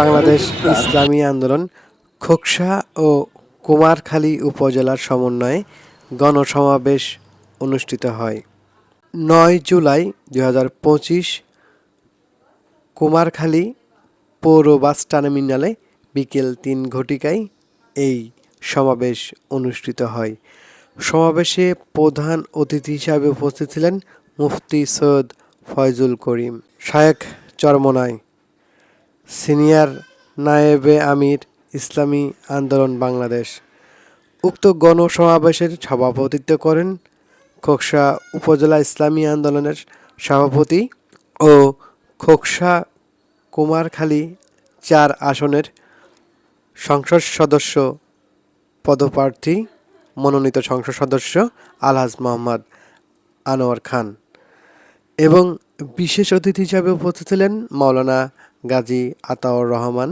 বাংলাদেশ ইসলামী আন্দোলন, খোকসা ও কুমারখালী উপজেলার সমন্বয়ে গণসমাবেশ অনুষ্ঠিত হয়। নয় জুলাই দুই হাজার পঁচিশ কুমারখালী পৌর বাস টার্মিনালে বিকেল তিন ঘটিকায় এই সমাবেশ অনুষ্ঠিত হয়। সমাবেশে প্রধান অতিথি হিসাবে উপস্থিত ছিলেন মুফতি সৈয়দ ফয়জুল করিম। শায়েখ চরমনায় সিনিয়র নায়েবে আমির ইসলামী আন্দোলন বাংলাদেশ। উক্ত গণসমাবেশের সভাপতিত্ব করেন খোকসা উপজেলা ইসলামী আন্দোলনের সভাপতি ও খোকসা কুমারখালী চার আসনের সংসদ সদস্য পদপ্রার্থী, মনোনীত সংসদ সদস্য আলহাজ মোহাম্মদ আনোয়ার খান এবং বিশেষ অতিথি হিসাবে উপস্থিত ছিলেন মাওলানা গাজী আতাউর রহমান,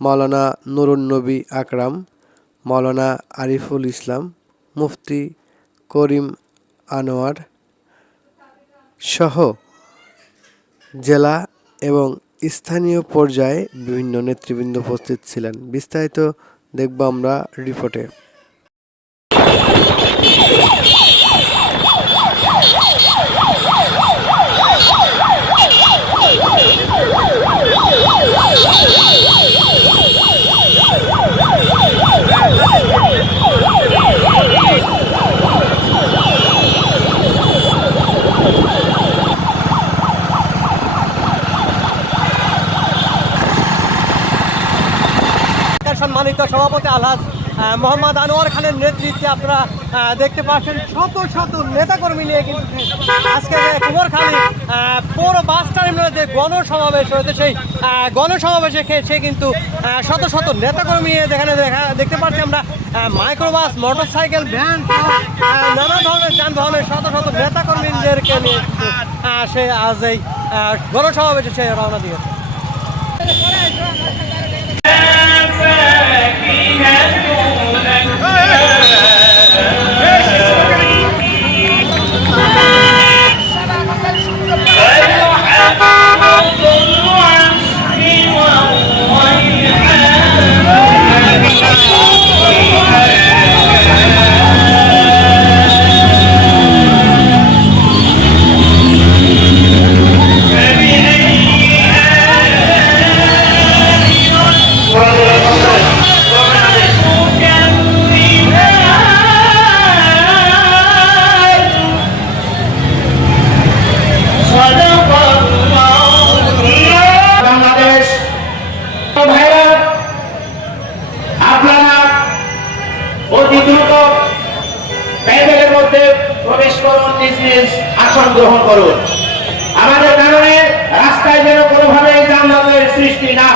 মাওলানা নুরুন্নবী আকরাম, মাওলানা আরিফুল ইসলাম, মুফতি করিম আনোয়ার সহ জেলা এবং স্থানীয় পর্যায়ে বিভিন্ন নেতৃবৃন্দ উপস্থিত ছিলেন। বিস্তারিত দেখব আমরা রিপোর্টে এলাকার সম্মানিত সভাপতি আলহাজ মোহাম্মদ আনোয়ার খানের নেতৃত্বে আপনারা দেখতে পাচ্ছেন শত শত নেতাকর্মী নিয়ে কিন্তু আজকে কুমারখালী পৌর বাস টার্মিনালে যে গণসমাবেশ হয়েছে, সেই গণসমাবেশে সে কিন্তু শত শত নেতাকর্মী নিয়ে যেখানে দেখা, দেখতে পাচ্ছি আমরা মাইক্রোবাস মোটর সাইকেল ভ্যান নানা ধরনের যানবাহনের শত শত নেতাকর্মীদেরকে নিয়ে সে আজ এই গণসমাবেশে সে রওনা দিয়েছে। বাংলাদেশ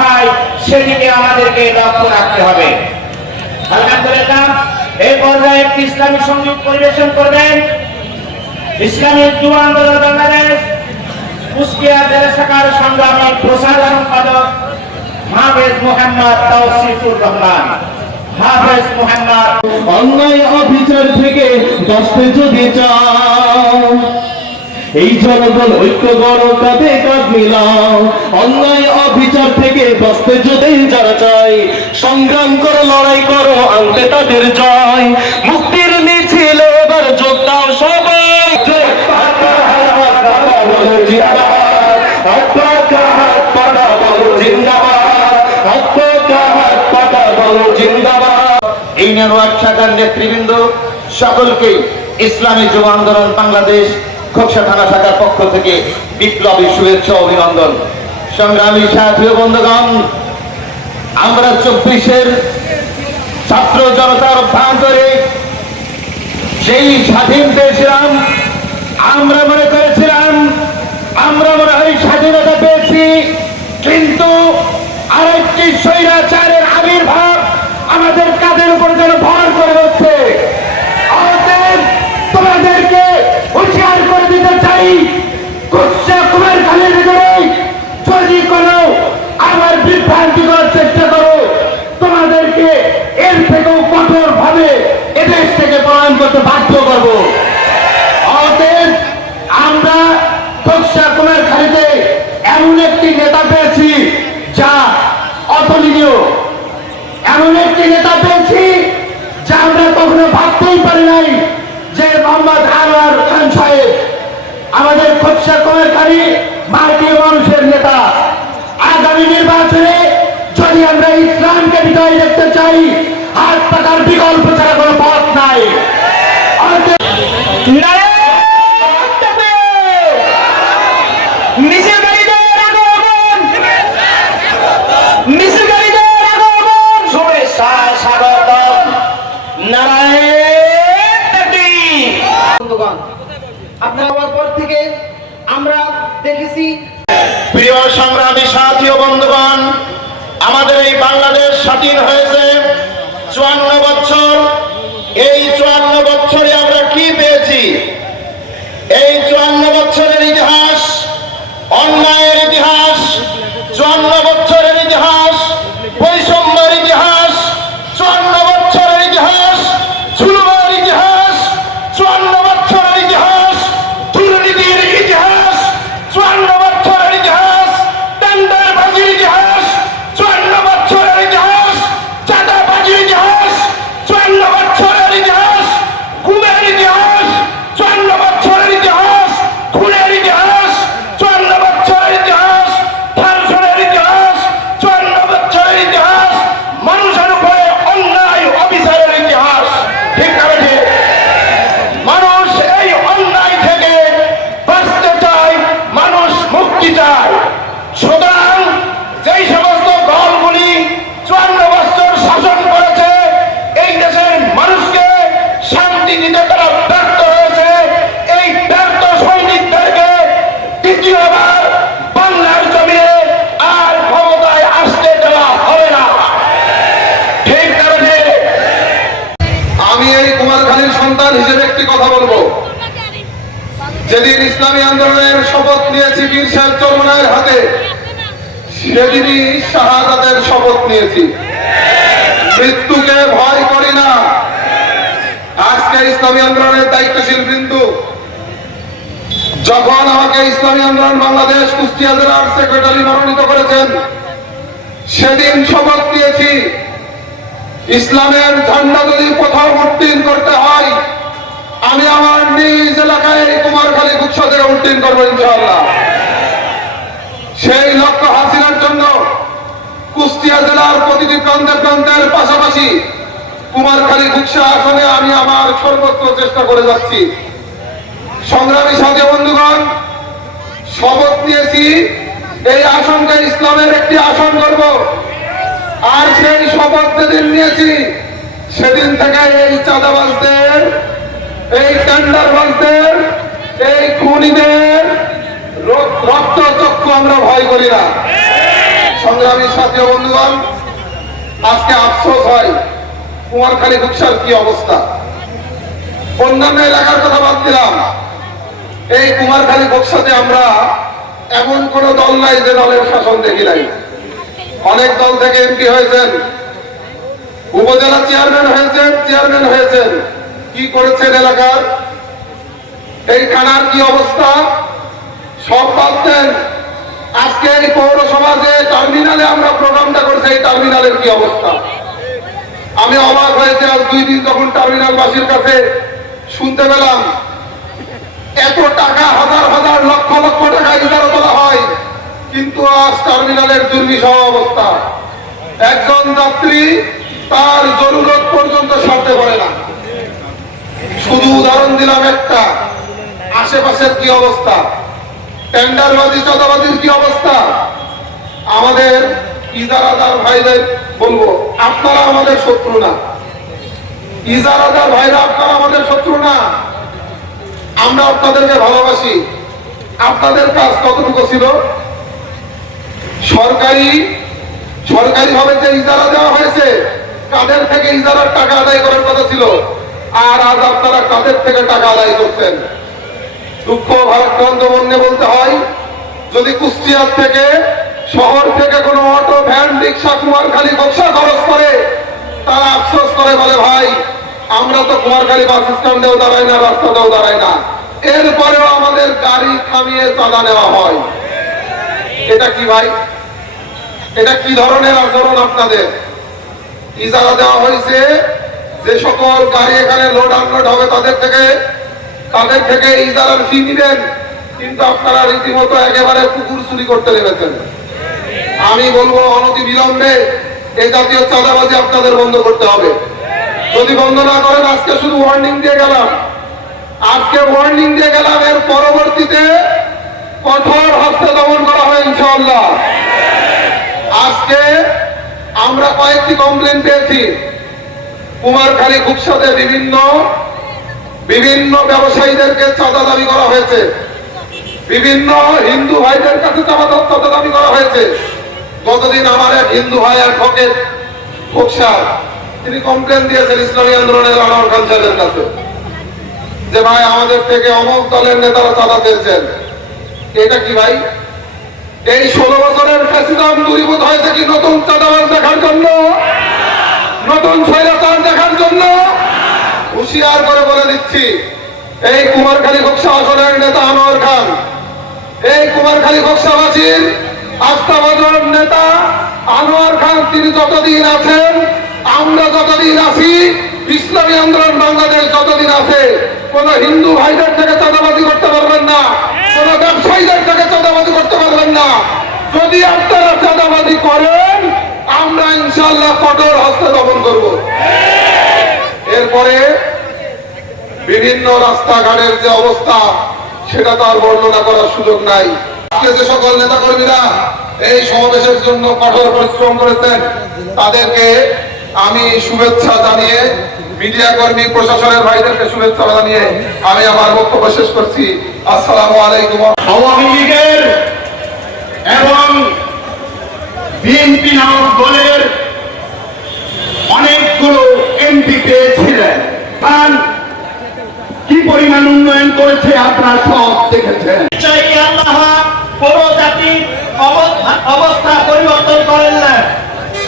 হয়, সেদিকে আমাদেরকে লক্ষ্য রাখতে হবে। এই পর্যায়ে একটি ইসলামী সংগীত পরিবেশন করবেন। ইসলামী যুব আন্দোলন বাংলাদেশ হাফেজ মোহাম্মদ তৌসিফুর রহমান। হাফেজ মোহাম্মদ অন্যায় অবিচার থেকে বাঁচতে যদি চাও এই জনগণ ঐক্য গড় কাঁধে কাঁধ মিলাও। অন্যায় অবিচার থেকে বাঁচতে যদি যারা চাই সংগ্রাম করো, লড়াই করো, আনতে তাদের জয়। মুক্তির মিছিল এবার যোগ দাও সবাই। এই নেটওয়ার্ক শাখার নেতৃবৃন্দ সকলকেই ইসলামী যুব আন্দোলন বাংলাদেশ খোকসা থানা শাখার পক্ষ থেকে বিপ্লবী শুভেচ্ছা অভিনন্দন। সংগ্রামী ও বন্ধুগণ, আমরা চব্বিশের ছাত্র জনতার অভ্যন্তরে সেই স্বাধীন পেয়েছিলাম, আমরা মনে করেছিলাম, আমরা মনে হয় স্বাধীনতা পেয়েছি, কিন্তু আরেকটি স্বৈরাচারের আবির্ভাব আমাদের কাঁধের উপর যেন ভর করে হচ্ছে অতএব তোমাদেরকে হুঁশিয়ার করে দিতে চাই কুৎসা কুমার খালের ভিতরে যদি কোনো আমার বিভ্রান্তি করার চেষ্টা করো তোমাদেরকে এর থেকেও কঠোর ভাবে এদেশ থেকে পলায়ন করতে বাধ্য করব অতএব আমরা খোকসা কুমার খালিতে এমন একটি নেতা পেয়েছি অতুলনীয় এমন একটি নেতা পেয়েছি যা আমরা কখনো ভাবতেই পারি নাই যে মোহাম্মদ আনোয়ার খান সাহেব আমাদের খোকসা কমেরখানি মাটি মানুষের নেতা। আগামী নির্বাচনে যদি আমরা ইসলামকে বিজয় দেখতে চাই, হাত পাকার বিকল্প ছাড়া কোনো পথ নাই অতএব মিছিলকারীদের আগমন মিছিলকারীদের আগমন শুভেচ্ছা স্বাগতম নারায়ণ তাকবীর বন্ধুগণ আপনার হওয়ার পর থেকে আমরা দেখেছি প্রিয় সংগ্রামী সাথী ও বন্ধুগণ আমাদের এই বাংলাদেশ স্বাধীন হয়েছে চুয়ান্ন বছর। এই চুয়ান্ন বছরে বছরের ইতিহাস মানুষের উপরে অন্যায় অবিচারের ইতিহাস ঠিক না ঠিক মানুষ এই অন্যায় থেকে বাঁচতে চায় মানুষ মুক্তি চায় সুতরাং যেই সমস্ত দলগুলি চুয়ান্ন বছর শাসন করেছে এই দেশের মানুষকে শান্তি দিতে তারা ব্যর্থ হয়েছে এই ব্যর্থ সৈনিকদেরকে দ্বিতীয়বার বাংলার জমিনে আর ক্ষমতায় আসতে দেওয়া হবে না ঠিক কারণে আমি এই কুমারখালীর সন্তান হিসেবে একটি কথা বলব যেদিন ইসলামী আন্দোলনের শপথ নিয়েছি বীর সাহেব চরমনায়ের হাতে। সেদিনই শাহাদাতের শপথ নিয়েছি। মৃত্যুকে ভয় করি না। আজকে ইসলামী আন্দোলনের দায়িত্বশীল বিন্দু। যখন আমাকে ইসলামী আন্দোলন বাংলাদেশ কুষ্টিয়া জেলার সেক্রেটারি মনোনীত করেছেন, সেদিন শপথ নিয়েছি, ইসলামের ঝান্ডা যদি কোথাও উত্তীর্ণ করতে হয় আমি আমার নিজ এলাকায় কুমারখালী থেকে উত্তীর্ণ করব ইনশাআল্লাহ। সেই লক্ষ্য হাসিলের জন্য কুষ্টিয়া জেলার প্রতিটি প্রান্তে প্রান্তের পাশাপাশি কুমারখালী গুচ্ছা আসনে আমি আমার সর্বোচ্চ চেষ্টা করে যাচ্ছি। সংগ্রামী সাথী বন্ধুগণ, শপথ নিয়েছি, এই আসনকে ইসলামের একটি আসন করব। আর সেই শপথ যেদিন নিয়েছি, সেদিন থেকে এই চাঁদাবাজদের এই টেন্ডারবাজদের এই খুনিদের রক্তচক্ষু আমরা ভয় করি না। সংগ্রামী সাথী বন্ধুগণ, আজকে আফসোস হয় কুমারখালী গুকসার কি অবস্থা। অন্যান্য এলাকার কথা বাদ দিলাম। এই কুমারখালী বক্সাতে আমরা এমন কোন দল নাই যে দলের শাসন দেখি নাই। অনেক দল থেকে এমপি হয়েছেন, উপজেলা চেয়ারম্যান হয়েছেন চেয়ারম্যান হয়েছেন। কি করেছেন এলাকার? এই থানার কি অবস্থা? সব পাচ্ছেন? আজকে এই পৌরসভা যে টার্মিনালে আমরা প্রোগ্রামটা করছি, এই টার্মিনালের কি অবস্থা? আমি অবাক হয়েছে, আজ দুই দিন যখন টার্মিনাল বাসীর কাছে শুনতে পেলাম, এত টাকা, হাজার হাজার, লক্ষ লক্ষ টাকা ইজারা তোলা হয়, কিন্তু আজ টার্মিনালের দুর্বিষহ অবস্থা। একজন যাত্রী তার জরুরত পর্যন্ত সরতে পারে না। শুধু উদাহরণ দিলাম একটা। আশেপাশের কি অবস্থা? টেন্ডারবাজি, চাঁদাবাজির কি অবস্থা? আমাদের ইজারাদার ভাইদের বলব, আপনারা আমাদের শত্রু না। ইজারাদার ভাইরা, আপনারা আমাদের শত্রু না। আমরা আপনাদেরকে ভালোবাসি। আপনাদের কাজ কতটুকু ছিল? সরকারি সরকারি ভাবে যে ইজারা দেওয়া হয়েছে, কাদের থেকে ইজারার টাকা আদায় করার কথা ছিল? আর আজ আপনারা কাদের থেকে টাকা আদায় করছেন? দুঃখ ভারাক্রান্ত মনে বলতে হয়, যদি কুষ্টিয়ার থেকে, শহর থেকে কোনো অটো, ভ্যান, রিক্সা, কুমারখালী বক্সা খরচ করে, তারা আফসোস করে বলে, ভাই, আমরা তো কুমারখালী বাস স্ট্যান্ডেও দাঁড়াই না, রাস্তাতেও দাঁড়াই না। এরপরেও আমাদের গাড়ি থামিয়ে চাঁদা নেওয়া হয়। এটা কি ভাই? এটা কি ধরনের আচরণ আপনাদের? ইজারা দেওয়া হয়েছে যে সকল গাড়ি এখানে লোড আনলোড হবে তাদের থেকে তাদের থেকে ইজারার ফি নিবেন কিন্তু আপনারা রীতিমতো একেবারে পুকুর চুরি করতে নেমেছেন। আমি বলব অনতি বিলম্বে এই জাতীয় চাঁদাবাজি আপনাদের বন্ধ করতে হবে। যদি বন্ধ না করেন, আজকে শুধু ওয়ার্নিং দিয়ে গেলাম। আজকে ওয়ার্নিং দিয়ে গেলাম, এর পরবর্তীতে কঠোর হস্তে দমন করা হয় ইনশাআল্লাহ। আজকে আমরা কয়েকটি কমপ্লেন পেয়েছি। কুমারখালী গুপসাতে বিভিন্ন বিভিন্ন ব্যবসায়ীদেরকে চাঁদা দাবি করা হয়েছে। বিভিন্ন হিন্দু ভাইদের কাছে চাঁদা দাবি করা হয়েছে। গতদিন আমার এক হিন্দু ভাই এক ফকের খুবসা তিনি কমপ্লেন দিয়েছেন ইসলামী আন্দোলনের আনোয়ার খান সাহেবের কাছে। যে ভাই, আমাদের থেকে অমক দলের নেতারা চাঁদা চেয়েছেন। এটা কি ভাই? এই ষোলো বছরের ফ্যাসিজম দূরীভূত হয়েছে কি নতুন চাঁদাবাজ দেখার জন্য? নতুন স্বৈরাচার দেখার জন্য হুঁশিয়ার করে বলে দিচ্ছি, এই কুমারখালী ঘোষা আসনের নেতা আনোয়ার খান, এই কুমারখালী ঘোষাবাসীর আস্থাভাজন নেতা আনোয়ার খান, তিনি যতদিন আছেন, আমরা যতদিন আছি, ইসলামী আন্দোলন বাংলাদেশ যতদিন আছে, কোন হিন্দু ভাইদের থেকে চাঁদাবাজি করতে পারবেন না, কোন ব্যবসায়ীদের থেকে চাঁদাবাজি করতে পারবেন না। যদি আপনারা চাঁদাবাজি করেন ইনশাল্লাহ কঠোর হস্তে দমন করব। এরপরে বিভিন্ন রাস্তাঘাটের যে অবস্থা, সেটা তো আর বর্ণনা করার সুযোগ নাই। আজকে যে সকল নেতা কর্মীরা এই সমাবেশের জন্য কঠোর পরিশ্রম করেছেন, তাদেরকে আমি শুভেচ্ছা জানিয়ে, মিডিয়া কর্মী, প্রশাসনের ভাইদেরকে শুভেচ্ছা জানিয়ে আমি আমার বক্তব্য শেষ করছি। আসসালামু আলাইকুম। আওয়ামী লীগের এবং বিএনপি নামক দলের অনেকগুলো এমপি পেয়েছিলেন। তার কি পরিমাণ উন্নয়ন করেছে আপনারা সব দেখেছেন। অবস্থা- পরিবর্তন করেন না?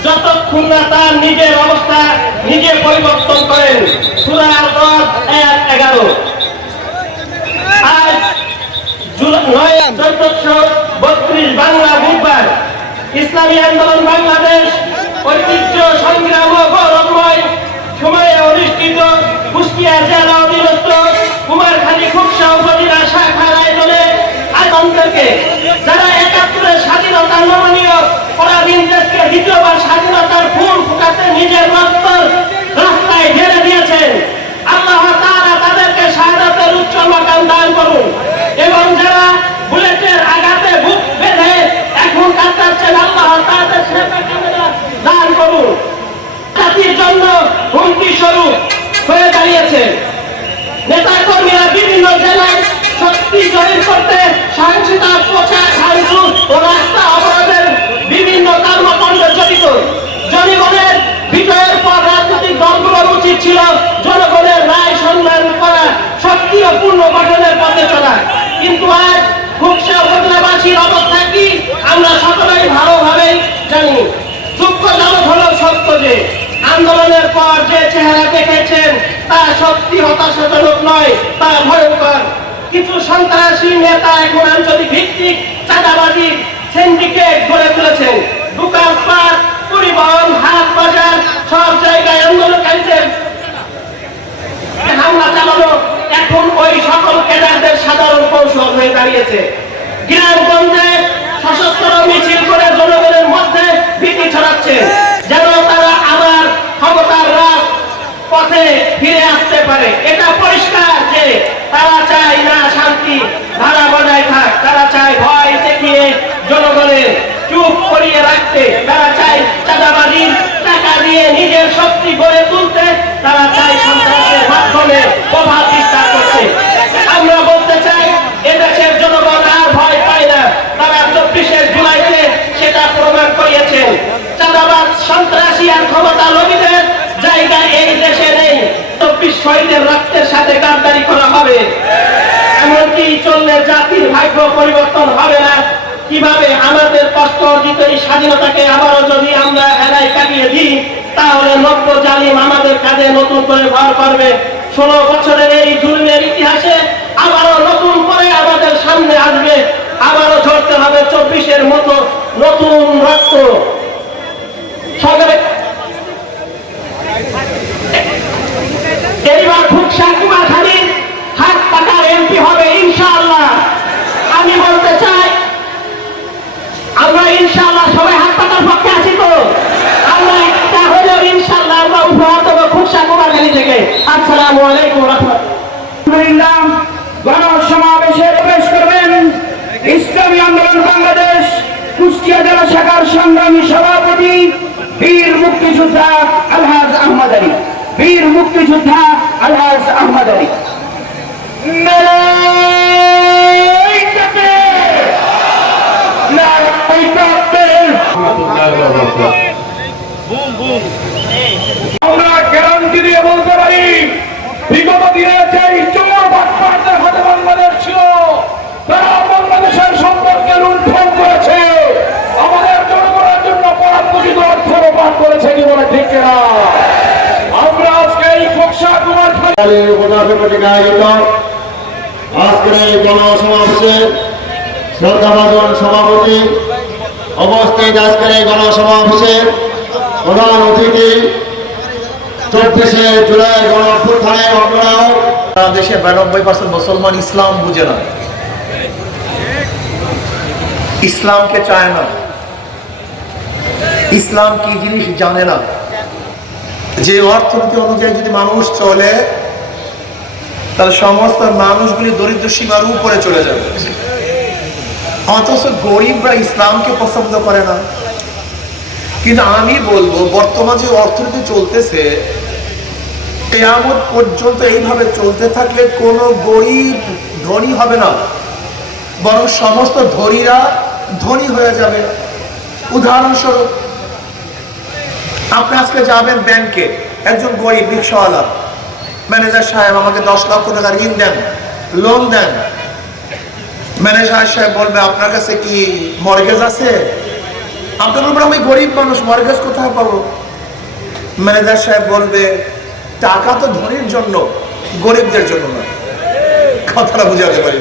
যতক্ষণ না তার নিজের অবস্থা নিজে পরিবর্তন করেন। বাংলা বুধবার। ইসলামী আন্দোলন বাংলাদেশ ঐতিহ্য সংগ্রাম ও গৌরবময় সময়ে অনুষ্ঠিত কুষ্টিয়া জেলা অধীনস্থ কুমারখালী খুবসা উপজেলা শাখার আয়োজনে আতঙ্ককে যারা একাত্তরের স্বাধীনতার নমনীয়, পরাধীন দেশকে দ্বিতীয়বার স্বাধীনতার ফুল ফুটাতে নিজের রক্ত রাস্তায় ঢেলে দিয়েছেন। আল্লাহ তাআলা তাদেরকে শাহাদাতের উচ্চ মাকাম দান করুন। এবং যারা বুলেটের আঘাতে বুক বেঁধে এখন কাটাচ্ছেন আল্লাহ তাদের সেবা দান করুন। স্বরূপ হয়ে দাঁড়িয়েছে। নেতা কর্মীরা বিভিন্ন জেলায় শক্তি জয়ী করতে সহিংসতা, প্রচার ভাঙচুর ও রাস্তা অবরোধের বিভিন্ন কর্মকাণ্ডে জড়িত। জনগণের বিজয়ের পর রাজনৈতিক দলগুলোর উচিত ছিল জনগণের রায় সম্মান করা ও পূর্ণ গঠনের পথে চলা। কিন্তু আজ খুবসা উপজেলাবাসীর অবস্থা কি, আমরা সকলেই ভালোভাবেই জানি। দুঃখজনক হলো সত্য যে আন্দোলনের পর যে চেহারা দেখেছেন, তা সত্যি হতাশাজনক নয়, তা ভয়ঙ্কর। কিছু সন্ত্রাসী নেতা এখন আঞ্চলিক ভিত্তিক চাঁদাবাজি সিন্ডিকেট গড়ে তুলেছেন। দোকানপাট পরিবহন, হাট, বাজার, সব জায়গায় আন্দোলনকারীদের হামলা চালানো, এখন ওই সকল ক্যাডারদের সাধারণ কৌশল হয়ে দাঁড়িয়েছে। গ্রামগঞ্জে সশস্ত্র মিছিল করে জনগণের মধ্যে ভীতি ছড়াচ্ছে। যেন ক্ষমতার রাত পথে ফিরে আসতে পারে। এটা পরিষ্কার যে তারা চায় না শান্তি, ধারা বজায় থাক। তারা চায় ভয় দেখিয়ে জনগণের চুপ করিয়ে রাখতে। তারা চায় চাঁদাবাজি, টাকা দিয়ে নিজের শক্তি গড়ে তুলতে। তারা চায় সন্ত্রাসের মাধ্যমে প্রভাব বিস্তার করতে আমরা বলতে চাই এদেশের জনগণ আর ভয় পায় না তারা চব্বিশে জুলাইতে সেটা প্রমাণ করিয়েছেন চাঁদাবাদ সন্ত্রাসী আর ক্ষমতা লোভীদের জায়গা এই দেশে নেই চব্বিশ শহীদের গাদ্দারি করা হবে। এমনকি চললে জাতির ভাগ্য পরিবর্তন হবে না। কীভাবে আমাদের কষ্ট অর্জিত এই স্বাধীনতাকে আবারও যদি আমরা এলাই কাটিয়ে দিই, তাহলে নব্য জালিম আমাদের কাজে নতুন করে ভর করবে। ষোলো বছরের এই জুলুমের ইতিহাসে আবারও নতুন করে আমাদের সামনে আসবে। আবারও ঝরতে হবে চব্বিশের মতো নতুন রক্ত আলহামদুলিল্লাহ গণসমাবেশে প্রবেশ করবেন ইসলামী আন্দোলন বাংলাদেশ কুষ্টিয়া জেলা শাখার সংগ্রামী সভাপতি বীর মুক্তিযোদ্ধা আলহাজ আহমদ আলী। বীর মুক্তিযোদ্ধা আলহাজ আহমদ আলী নারায়ণ তাকবীর! নারায়ণ তাকবীর! আমরা গ্যারান্টি দিয়ে বলতে পারি বিগত দিনে যে চোর বাটপাটদের হাতে বাংলাদেশ ছিল তারা বাংলাদেশের সম্পর্কে লুণ্ঠন করেছে আমাদের জনগণের জন্য পরাত্মকিত অর্থ লোপাট করেছে কি বলে ঠিক না আমরা আজকে এই ফোকসা কুমার দেশে বিরানব্বই পার্সেন্ট মুসলমান ইসলাম বুঝে না। ইসলামকে চায় না। ইসলাম কি জিনিস জানে না। যে অর্থনীতি অনুযায়ী যদি মানুষ চলে তাহলে সমস্ত মানুষগুলি দরিদ্র সীমার উপরে চলে যাবে। অথচ গরিবরা ইসলামকে পছন্দ করে না। কিন্তু আমি বলব, বর্তমান যে অর্থনীতি চলতেছে, কেয়ামত পর্যন্ত এইভাবে চলতে থাকলে কোনো গরিব ধনী হবে না। বরং সমস্ত ধনীরা ধনী হয়ে যাবে। উদাহরণস্বরূপ, আপনি আজকে যাবেন ব্যাংকে, একজন গরিব রিক্সাওয়ালা। ম্যানেজার সাহেব আমাকে দশ লক্ষ টাকা ঋণ দেন লোন দেন। ম্যানেজার সাহেব বলবে, আপনার কাছে কি মর্গেজ আছে? আপনার উপর আমি গরিব মানুষ মর্গেজ কোথায় পাবো? ম্যানেজার সাহেব বলবে, টাকা তো ধনীর জন্য, গরিবদের জন্য না। কথাটা বুঝাতে পারি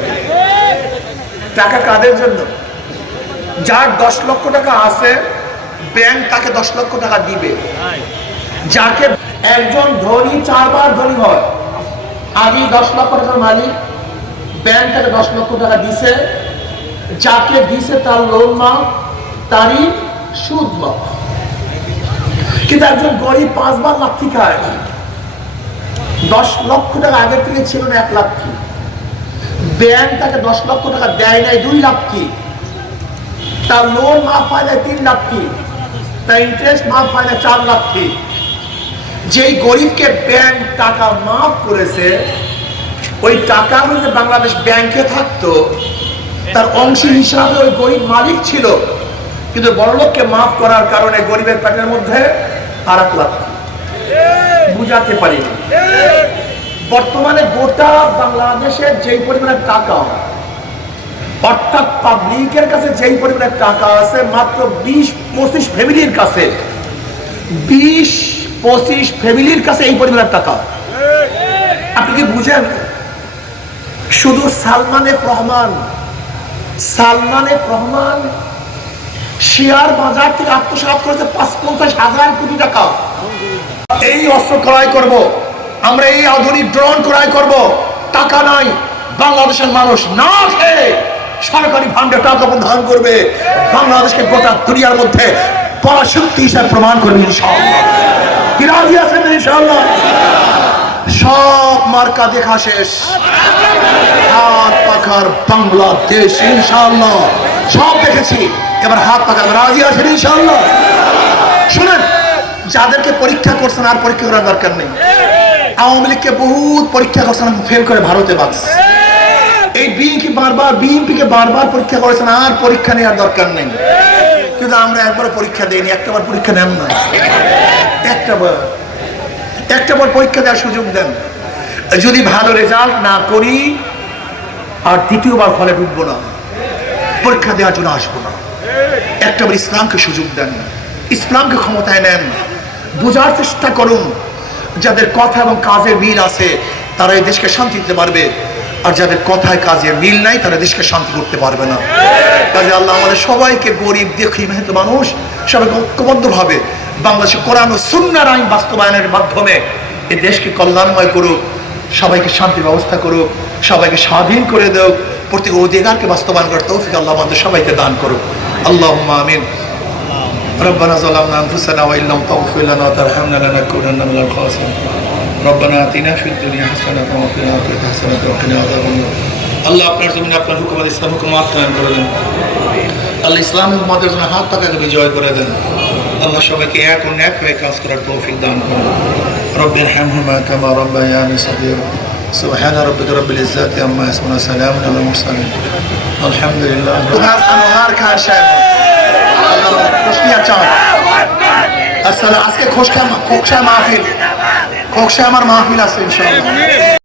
টাকা কাদের জন্য? যার দশ লক্ষ টাকা আছে ব্যাংক তাকে দশ লক্ষ টাকা দিবে। যাকে একজন ধনী, চারবার ধনী হয়। আগে দশ লক্ষ টাকার মালিক ব্যাংক তাকে দশ লক্ষ টাকা দিছে। যাকে দিছে তার লোন মাফ তারই সুদ কিন্তু একজন গরিব পাঁচবার লাথি খায়। দশ লক্ষ টাকা আগের থেকে ছিল না এক লাখ কি ব্যাংক তাকে দশ লক্ষ টাকা দেয় নাই, দুই লাখ কি তার লোন মাফ হয় না তিন লাখ কি তার ইন্টারেস্ট মাফ হয় না চার লাখ কি যেই গরিবকে ব্যাংক টাকা মাফ করেছে, ওই টাকাগুলো যে বাংলাদেশ ব্যাংকে থাকতো, তার অংশ হিসাবে ওই গরিব মালিক ছিল। কিন্তু বড়লোককে মাফ করার কারণে গরিবের পেটের মধ্যে আর এক বুঝাতে পারিনি। বর্তমানে গোটা বাংলাদেশের যেই পরিমাণে টাকা, অর্থাৎ পাবলিকের কাছে যেই পরিমাণে টাকা আছে, মাত্র বিশ, পঁচিশ ফ্যামিলির কাছে, বিশ পঁচিশ ফ্যামিলির কাছে এই পরিমাণের টাকা। আপনি কি বুঝেন? শুধু সালমানে রহমান সালমানে রহমান শেয়ার বাজার থেকে আত্মসাৎ করেছে পাঁচ পঞ্চাশ হাজার কোটি টাকা। এই অস্ত্র ক্রয় করব, আমরা এই আধুনিক ড্রোন ক্রয় করব। টাকা নাই, বাংলাদেশের মানুষ না খেয়ে সরকারি ফান্ডে টাকা প্রদান করবে। বাংলাদেশকে গোটা দুনিয়ার মধ্যে পরাশক্তি হিসাবে প্রমাণ করবে ইনশাআল্লাহ। সব মার্কা দেখা শেষ। হাত পাখার বাংলাদেশ, ইনশাআল্লাহ। সব দেখেছি। এবার হাত পাখা রাজি আছেন শুনেন, যাদেরকে পরীক্ষা করছেন, আর পরীক্ষা করার দরকার নেই। আওয়ামী লীগকে বহুত পরীক্ষা করছেন ফেল করে ভারতে বাস এই বিএনপি বারবার বিএনপিকে বারবার পরীক্ষা করেছেন, আর পরীক্ষা নেওয়ার দরকার নেই। কিন্তু আমরা একবার পরীক্ষা দেইনি একটা বার পরীক্ষা নেন না। একটা বার একটা বার পরীক্ষা দেওয়ার সুযোগ দেন। যদি ভালো রেজাল্ট না করি, আর দ্বিতীয়বার ফলে ঢুকবো না। পরীক্ষা দেওয়ার জন্য আসব না। একটাবার ইসলামকে সুযোগ দেন। ইসলামকে ক্ষমতায় নেন। বোঝার চেষ্টা করুন। যাদের কথা এবং কাজের মিল আছে, তারা এই দেশকে শান্তি দিতে পারবে। আর যাদের কথায় কাজে মিল নাই, তারা দেশকে শান্তি করতে পারবে না। কাজে আল্লাহ আমাদের সবাইকে গরিব, দেখি, মেহনত মানুষ, সবাইকে ঐক্যবদ্ধভাবে বাংলাদেশে কোরআন ও সুন্নার আইন বাস্তবায়নের মাধ্যমে এই দেশকে কল্যাণময় করুক সবাইকে শান্তি ব্যবস্থা করুক সবাইকে স্বাধীন করে দেওক প্রত্যেক অধিকারকে বাস্তবায়ন করার তৌফিক আল্লাহ আমাদের সবাইকে দান করুক আল্লাহ আমিন ربنا ظلمنا انفسنا وان لم تغفر لنا وترحمنا لنكونن من الخاسرين ربنا آتنا في الدنيا حسنة وفي الآخرة حسنة وقنا عذاب النار আল্লাহ আপনার জমিনে আপনার হুকুম ইসলাম হুকুম আত্মায়ন করে দেন আল্লাহ ইসলামের উম্মাদের জন্য হাত পাকাকে বিজয় করে দেন আল্লাহ সবাইকে এক ও ন্যাক হয়ে কাজ করার তৌফিক দান করেন رب ارحمهما كما ربياني صغيرا سبحان ربك رب العزة عما يصفون سلام على المرسلين الحمد لله আনোয়ার খান সাহেব কুষ্টিয়া চাঁদ আসসালাম আজকে খোসখা খোকসা মাহফিল খোকসা আমার মাহফিল আছে ইনশাআল্লাহ